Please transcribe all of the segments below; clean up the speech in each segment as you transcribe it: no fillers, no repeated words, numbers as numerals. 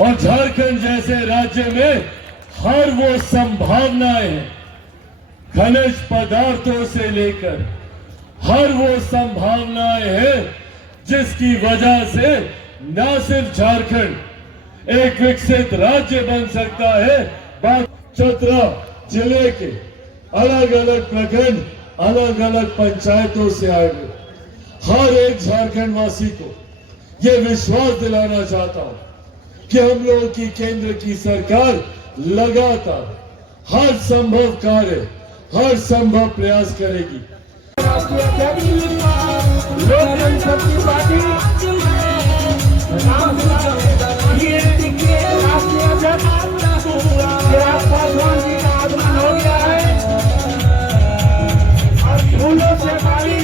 और झारखंड जैसे राज्य में हर वो संभावनाएं हैं, खनिज पदार्थों से लेकर हर वो संभावनाएं हैं जिसकी वजह से न सिर्फ झारखंड एक विकसित राज्य बन सकता है, चतरा जिले के अलग अलग प्रखंड, अलग अलग पंचायतों से आए हुए हर एक झारखंड वासी को यह विश्वास दिलाना चाहता हूं कि हम लोगों की केंद्र की सरकार लगातार हर संभव कार्य, हर संभव प्रयास करेगी। लोक जनशक्ति पार्टी राष्ट्रीय अध्यक्ष चिराग पासवान जी का आगमन हो गया है और फूलों से पानी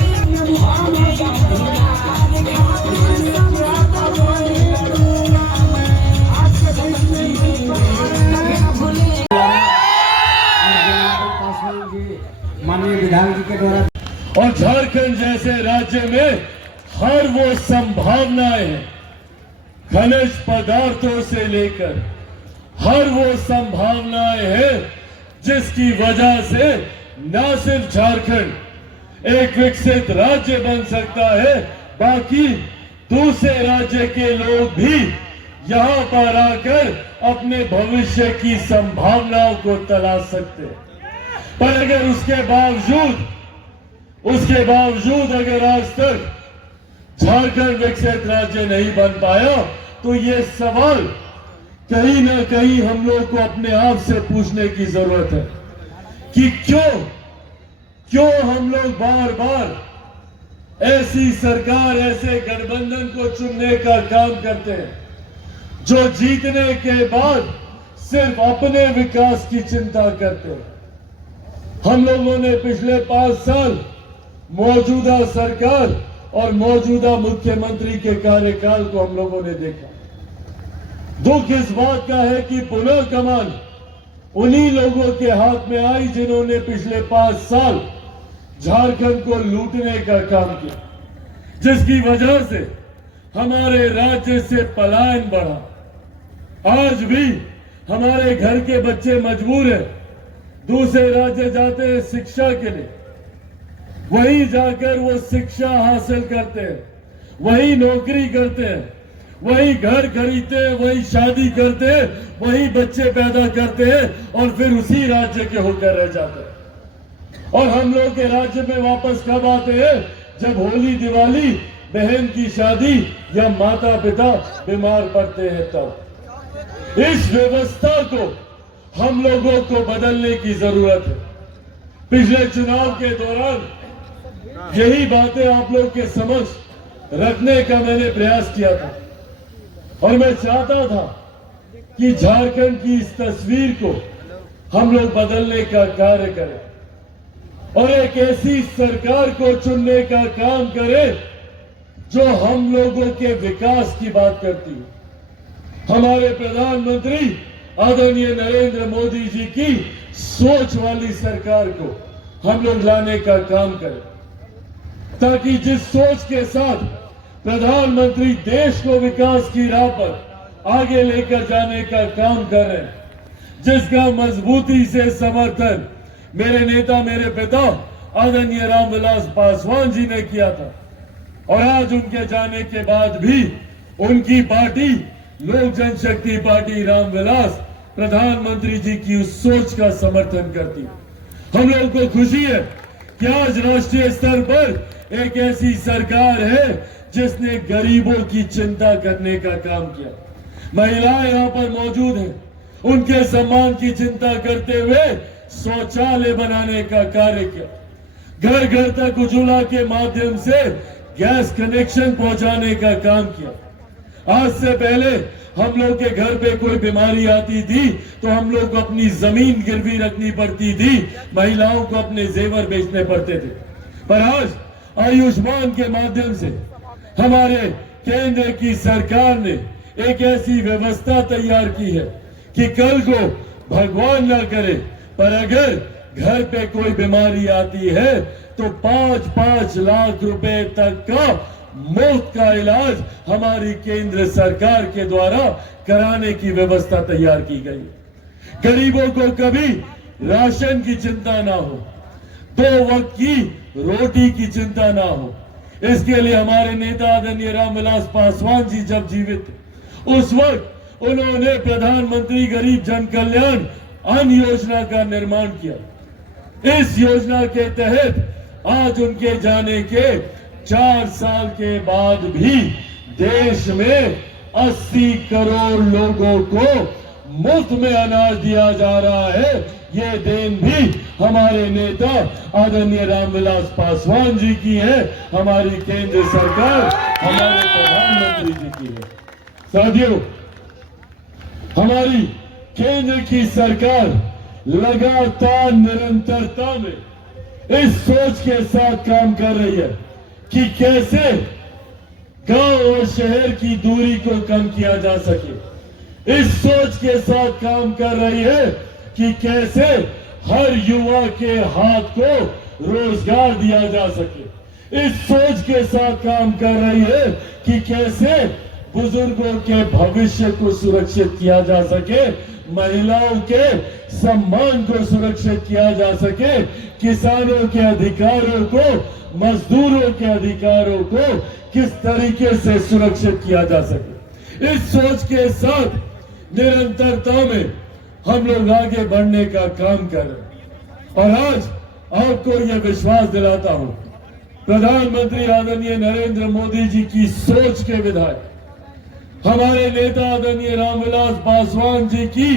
माननीय विधायक जी के द्वारा और झारखंड जैसे राज्य में हर वो संभावनाएं हैं, खनिज पदार्थों से लेकर हर वो संभावनाएं हैं जिसकी वजह से न सिर्फ झारखंड एक विकसित राज्य बन सकता है, बाकी दूसरे राज्य के लोग भी यहां पर आकर अपने भविष्य की संभावनाओं को तलाश सकते हैं। पर अगर उसके बावजूद अगर आज तक झारखंड विकसित राज्य नहीं बन पाया, तो ये सवाल कहीं ना कहीं हम लोग को अपने आप से पूछने की जरूरत है कि क्यों हम लोग बार बार ऐसी सरकार, ऐसे गठबंधन को चुनने का काम करते हैं जो जीतने के बाद सिर्फ अपने विकास की चिंता करते हैं। हम लोगों ने पिछले 5 साल मौजूदा सरकार और मौजूदा मुख्यमंत्री के कार्यकाल को हम लोगों ने देखा। दुख इस बात का है कि पुनः कमान उन्हीं लोगों के हाथ में आई जिन्होंने पिछले 5 साल झारखंड को लूटने का काम किया, जिसकी वजह से हमारे राज्य से पलायन बढ़ा। आज भी हमारे घर के बच्चे मजबूर हैं, दूसरे राज्य जाते हैं शिक्षा के लिए, वहीं जाकर वो शिक्षा हासिल करते हैं, वहीं नौकरी करते हैं, वहीं घर खरीदते हैं, वहीं शादी करते हैं, वहीं बच्चे पैदा करते हैं और फिर उसी राज्य के होकर रह जाते हैं। और हम लोग के राज्य में वापस कब आते हैं? जब होली दिवाली, बहन की शादी या माता पिता बीमार पड़ते हैं तब। इस व्यवस्था को हम लोगों को बदलने की जरूरत है। पिछले चुनाव के दौरान यही बातें आप लोग के समक्ष रखने का मैंने प्रयास किया था और मैं चाहता था कि झारखंड की इस तस्वीर को हम लोग बदलने का कार्य करें और एक ऐसी सरकार को चुनने का काम करें जो हम लोगों के विकास की बात करती है। हमारे प्रधानमंत्री आदरणीय नरेंद्र मोदी जी की सोच वाली सरकार को हम लोग लाने का काम करें, ताकि जिस सोच के साथ प्रधानमंत्री देश को विकास की राह पर आगे लेकर जाने का काम कर रहे हैं, जिसका मजबूती से समर्थन मेरे नेता, मेरे पिता आदरणीय रामविलास पासवान जी ने किया था और आज उनके जाने के बाद भी उनकी पार्टी लोक जनशक्ति पार्टी रामविलास प्रधानमंत्री जी की उस सोच का समर्थन करती है। हम लोगों को खुशी है कि आज राष्ट्रीय स्तर पर एक ऐसी सरकार है जिसने गरीबों की चिंता करने का काम किया। महिलाएं यहाँ पर मौजूद हैं, उनके सम्मान की चिंता करते हुए शौचालय बनाने का कार्य किया, घर घर तक उज्ज्वला के माध्यम से गैस कनेक्शन पहुंचाने का काम किया। आज से पहले हम लोग के घर पे कोई बीमारी आती थी तो हम लोग को अपनी जमीन गिरवी रखनी पड़ती थी, महिलाओं को अपने जेवर बेचने पड़ते थे। पर आज आयुष्मान के माध्यम से हमारे केंद्र की सरकार ने एक ऐसी व्यवस्था तैयार की है कि कल को भगवान ना करे, पर अगर घर पे कोई बीमारी आती है तो 5-5 लाख रुपए तक का मुफ्त का इलाज हमारी केंद्र सरकार के द्वारा कराने की व्यवस्था तैयार की गई। गरीबों को कभी राशन की चिंता ना हो, 2 वक्त की रोटी की चिंता ना हो। इसके लिए हमारे नेता आदरणीय रामविलास पासवान जी जब जीवित थे, उस वक्त उन्होंने प्रधानमंत्री गरीब जन कल्याण अन्न योजना का निर्माण किया। इस योजना के तहत आज उनके जाने के 4 साल के बाद भी देश में 80 करोड़ लोगों को मुफ्त में अनाज दिया जा रहा है। ये देन भी हमारे नेता आदरणीय रामविलास पासवान जी की है, हमारी केंद्र सरकार, हमारे प्रधानमंत्री जी की है। साथियों, हमारी केंद्र की सरकार लगातार निरंतरता में इस सोच के साथ काम कर रही है कि कैसे गांव और शहर की दूरी को कम किया जा सके। इस सोच के साथ काम कर रही है कि कैसे हर युवा के हाथ को रोजगार दिया जा सके। इस सोच के साथ काम कर रही है कि कैसे बुजुर्गों के भविष्य को सुरक्षित किया जा सके, महिलाओं के सम्मान को सुरक्षित किया जा सके, किसानों के अधिकारों को, मजदूरों के अधिकारों को किस तरीके से सुरक्षित किया जा सके। इस सोच के साथ निरंतरता में हम लोग आगे बढ़ने का काम कर रहे हैं। और आज आपको यह विश्वास दिलाता हूं, प्रधानमंत्री आदरणीय नरेंद्र मोदी जी की सोच के विधायक, हमारे नेता आदरणीय रामविलास पासवान जी की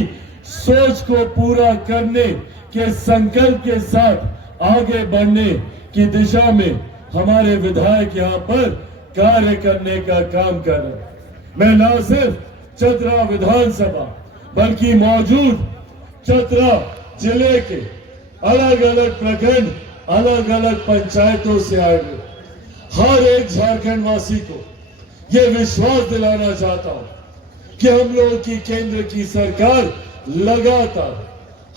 सोच को पूरा करने के संकल्प के साथ आगे बढ़ने की दिशा में हमारे विधायक यहाँ पर कार्य करने का काम कर रहे हैं। मैं न सिर्फ चतरा विधानसभा बल्कि मौजूद चतरा जिले के अलग अलग प्रखंड, अलग अलग पंचायतों से आए हुए हर एक झारखंड वासी को यह विश्वास दिलाना चाहता हूं कि हम लोगों की केंद्र की सरकार लगातार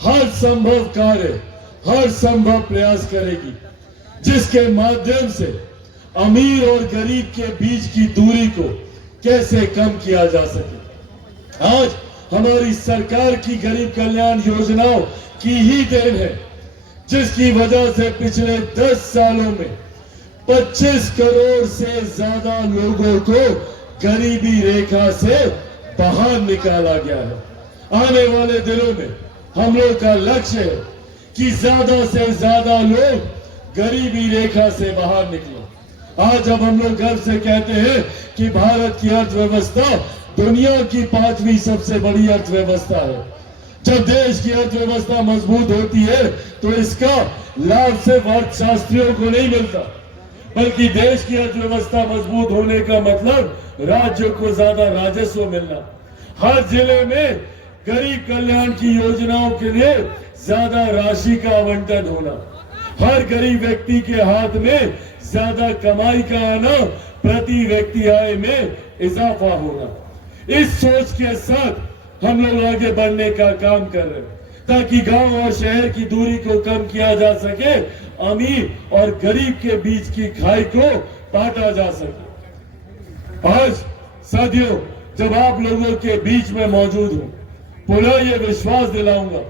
हर संभव कार्य, हर संभव प्रयास करेगी जिसके माध्यम से अमीर और गरीब के बीच की दूरी को कैसे कम किया जा सके। आज हमारी सरकार की गरीब कल्याण योजनाओं की ही देन है, जिसकी वजह से पिछले 10 सालों में 25 करोड़ से ज्यादा लोगों को गरीबी रेखा से बाहर निकाला गया है। आने वाले दिनों में हम लोग का लक्ष्य है कि ज्यादा से ज्यादा लोग गरीबी रेखा से बाहर निकले। आज जब हम लोग गर्व से कहते हैं कि भारत की अर्थव्यवस्था दुनिया की 5वीं सबसे बड़ी अर्थव्यवस्था है, जब देश की अर्थव्यवस्था मजबूत होती है तो इसका लाभ सिर्फ अर्थशास्त्रियों को नहीं मिलता, बल्कि देश की अर्थव्यवस्था मजबूत होने का मतलब राज्यों को ज्यादा राजस्व मिलना, हर जिले में गरीब कल्याण की योजनाओं के लिए ज्यादा राशि का आवंटन होना, हर गरीब व्यक्ति के हाथ में ज्यादा कमाई का आना, प्रति व्यक्ति आय में इजाफा होना। इस सोच के साथ हम लोग आगे बढ़ने का काम कर रहे हैं ताकि गांव और शहर की दूरी को कम किया जा सके, अमीर और गरीब के बीच की खाई को बांटा जा सके। आज साथियों, जब आप लोगों के बीच में मौजूद हूं, पुनः यह विश्वास दिलाऊंगा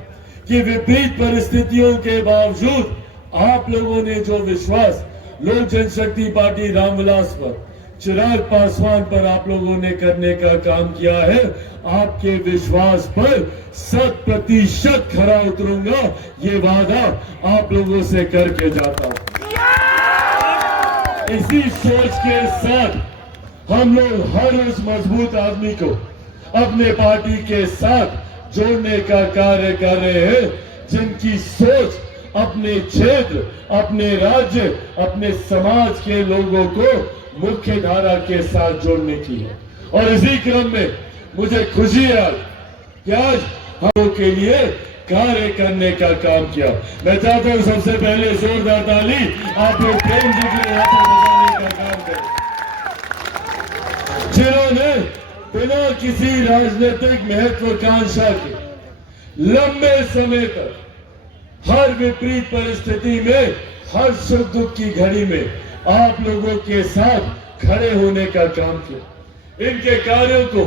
कि विपरीत परिस्थितियों के बावजूद आप लोगों ने जो विश्वास लोक जनशक्ति पार्टी रामविलास पर, चिराग पासवान पर आप लोगों ने करने का काम किया है, आपके विश्वास पर 100% खरा उतरूंगा, ये वादा आप लोगों से करके जाता हूं। इसी सोच के साथ हम लोग हर उस मजबूत आदमी को अपने पार्टी के साथ जोड़ने का कार्य कर रहे हैं जिनकी सोच अपने क्षेत्र, अपने राज्य, अपने समाज के लोगों को मुख्य धारा के साथ जोड़ने की है। और इसी क्रम में मुझे खुशी है कि आज हम लोग के लिए कार्य करने का काम किया। मैं चाहता हूं सबसे पहले जोरदार ताली आप लोग प्रेम जी के यहाँ पे बजाने का काम करें, जिन्होंने बिना किसी राजनीतिक महत्वाकांक्षा के लंबे समय तक हर विपरीत परिस्थिति में, हर सुख दुख की घड़ी में आप लोगों के साथ खड़े होने का काम किया। इनके कार्यों को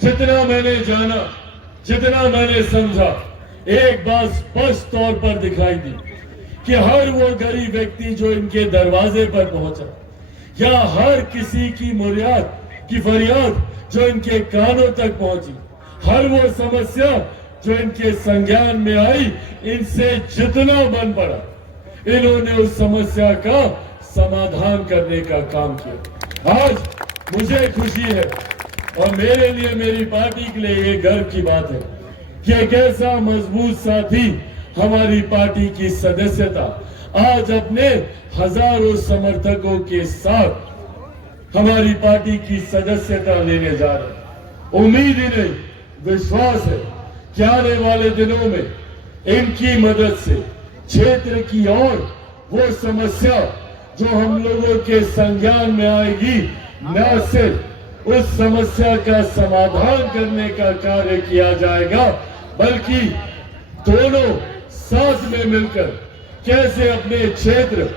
जितना मैंने जाना, जितना मैंने समझा, एक बात स्पष्ट तौर पर दिखाई दी कि हर वो गरीब व्यक्ति जो इनके दरवाजे पर पहुंचा, या हर किसी की फरियाद जो इनके कानों तक पहुंची, हर वो समस्या जो इनके संज्ञान में आई, इनसे जितना बन पड़ा, इन्होंने उस समस्या का समाधान करने का काम किया। आज मुझे खुशी है और मेरे लिए, मेरी पार्टी के लिए ये गर्व की बात है कि एक ऐसा मजबूत साथी हमारी पार्टी की सदस्यता आज अपने हजारों समर्थकों के साथ हमारी पार्टी की सदस्यता लेने जा रहे हैं। उम्मीद ही नहीं, विश्वास है कि आने वाले दिनों में इनकी मदद से क्षेत्र की और वो समस्या जो हम लोगों के संज्ञान में आएगी, न सिर्फ उस समस्या का समाधान करने का कार्य किया जाएगा, बल्कि दोनों साथ में मिलकर कैसे अपने क्षेत्र,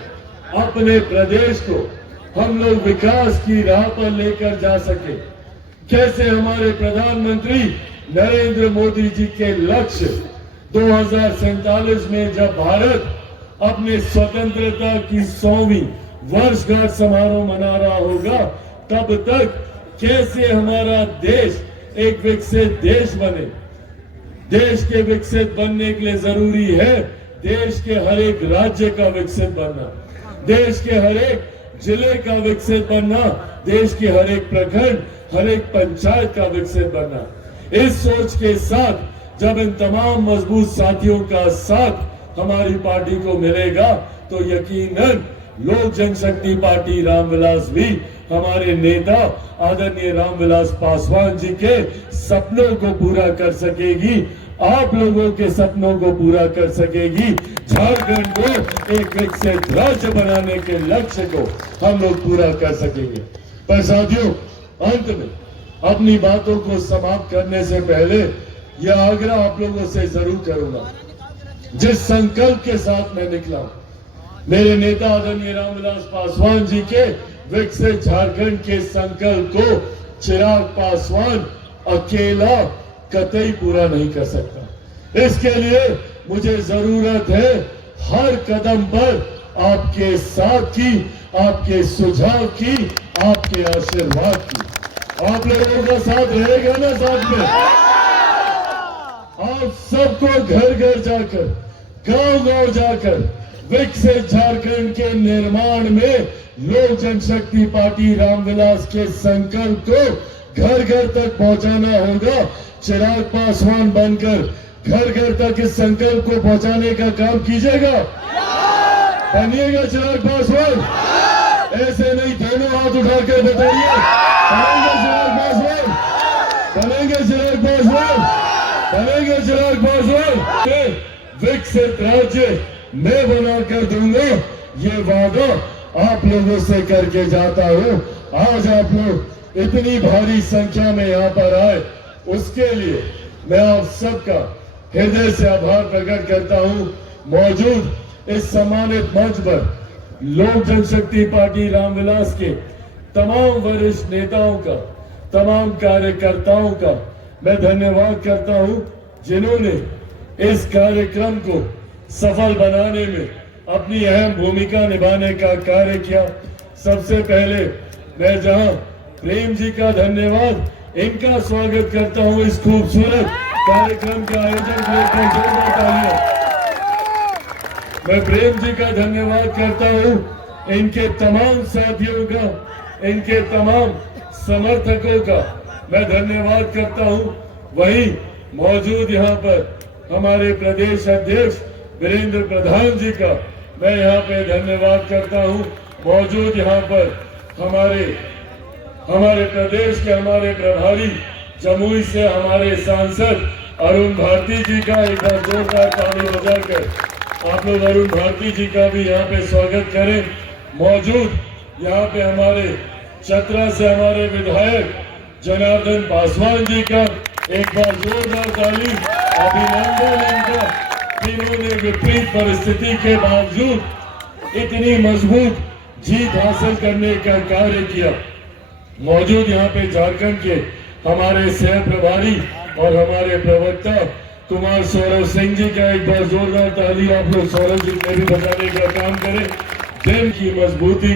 अपने प्रदेश को हम लोग विकास की राह पर लेकर जा सके, कैसे हमारे प्रधानमंत्री नरेंद्र मोदी जी के लक्ष्य 2047 में जब भारत अपने स्वतंत्रता की 100वीं वर्षगांठ समारोह मना रहा होगा, तब तक कैसे हमारा देश एक विकसित देश बने। देश के विकसित बनने के लिए जरूरी है देश के हर एक राज्य का विकसित बनना, देश के हर एक जिले का विकसित बनना, देश के हर एक प्रखंड, हर एक पंचायत का विकसित बनना। इस सोच के साथ जब इन तमाम मजबूत साथियों का साथ हमारी पार्टी को मिलेगा, तो यकीनन लोक जनशक्ति पार्टी रामविलास भी हमारे नेता आदरणीय रामविलास पासवान जी के सपनों को पूरा कर सकेगी, आप लोगों के सपनों को पूरा कर सकेगी। झारखंड को एक विकसित राज्य बनाने के लक्ष्य को हम लोग पूरा कर सकेंगे। पर साथियों, अंत में अपनी बातों को समाप्त करने से पहले यह आग्रह आप लोगों से जरूर करूंगा, जिस संकल्प के साथ मैं निकला, मेरे नेता आदरणीय रामविलास पासवान जी के विकसित झारखंड के संकल्प को चिराग पासवान अकेला कतई पूरा नहीं कर सकता। इसके लिए मुझे जरूरत है हर कदम पर आपके साथ की, आपके सुझाव की, आपके आशीर्वाद की। आप लोगों का साथ रहेगा ना साथ में? आप सबको घर घर जाकर, गांव गांव जाकर विकसित झारखंड के निर्माण में लोक जनशक्ति पार्टी रामविलास के संकल्प को घर घर तक पहुंचाना होगा। चिराग पासवान बनकर घर घर तक इस संकल्प को पहुंचाने का काम कीजिएगा। बनिएगा चिराग पासवान? ऐसे नहीं, दोनों हाथ उठाकर बताइए, बनेंगे चिराग पासवान? बनेंगे चिराग पासवान? बनेंगे चिराग पासवान? विकसित राज्य मैं बनाकर दूंगा, ये वादा आप लोगों से करके जाता हूं। आज आप लोग इतनी भारी संख्या में यहाँ पर आए, उसके लिए मैं आप सबका हृदय से आभार प्रकट करता हूं। मौजूद इस सम्मानित मंच पर लोक जनशक्ति पार्टी रामविलास के तमाम वरिष्ठ नेताओं का, तमाम कार्यकर्ताओं का मैं धन्यवाद करता हूं, जिन्होंने इस कार्यक्रम को सफल बनाने में अपनी अहम भूमिका निभाने का कार्य किया। सबसे पहले मैं जहां प्रेम जी का धन्यवाद, इनका स्वागत करता हूं इस खूबसूरत कार्यक्रम के आयोजन के लिए जोरदार तालियां। मैं प्रेम जी का धन्यवाद करता हूं, इनके तमाम साथियों का, इनके तमाम समर्थकों का मैं धन्यवाद करता हूं। वहीं मौजूद यहाँ पर हमारे प्रदेश अध्यक्ष वीरेंद्र प्रधान जी का मैं यहाँ पे धन्यवाद करता हूँ। मौजूद यहाँ पर हमारे प्रदेश के हमारे प्रभारी जमुई से हमारे सांसद अरुण भारती जी का एक बार जोरदार ताली बजाकर आप लोग अरुण भारती जी का भी यहाँ पे स्वागत करें। मौजूद यहाँ पे हमारे चतरा से हमारे विधायक जनार्दन पासवान जी का एक बार जोरदार ताली, अभिनंदन इनका, जिन्होंने विपरीत परिस्थिति के बावजूद इतनी मजबूत जीत हासिल करने का कार्य किया। मौजूद यहाँ पे झारखंड के हमारे सह प्रभारी और हमारे प्रवक्ता कुमार सौरभ सिंह जी का एक बार जोरदार ताली आप लोग सौरभ जी को भी बचाने का काम करें। दिन की मजबूती